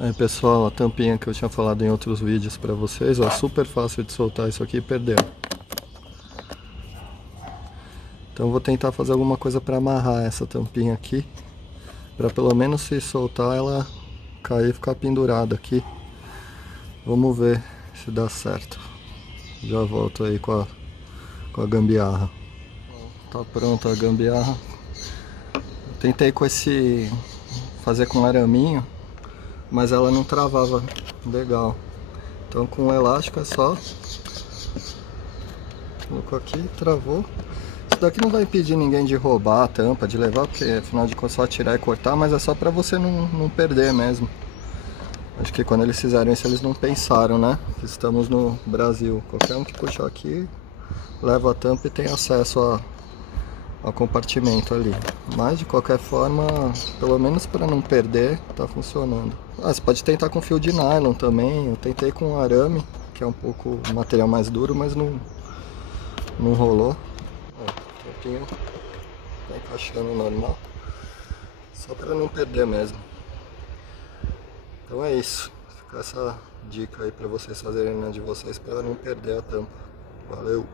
Aí pessoal, a tampinha que eu tinha falado em outros vídeos pra vocês, ó, super fácil de soltar isso aqui e perdeu. Então eu vou tentar fazer alguma coisa pra amarrar essa tampinha aqui, pra pelo menos se soltar ela cair e ficar pendurada aqui. Vamos ver se dá certo. Já volto aí com a gambiarra. Tá pronta a gambiarra. Eu tentei fazer com araminho, mas ela não travava legal. Então com o elástico é só, colocou aqui, travou. Isso daqui não vai impedir ninguém de roubar a tampa, de levar, porque afinal de contas é só tirar e cortar, mas é só pra você não perder mesmo. Acho que quando eles fizeram isso eles não pensaram, né? Que estamos no Brasil. Qualquer um que puxar aqui leva a tampa e tem acesso ao compartimento ali. Mas de qualquer forma, pelo menos para não perder, tá funcionando. Você pode tentar com fio de nylon também. Eu tentei com arame, que é um pouco um material mais duro, mas não rolou. O tampinho tá encaixando normal, só para não perder mesmo. Então é isso. Fica essa dica aí para vocês fazerem na de vocês para não perder a tampa. Valeu!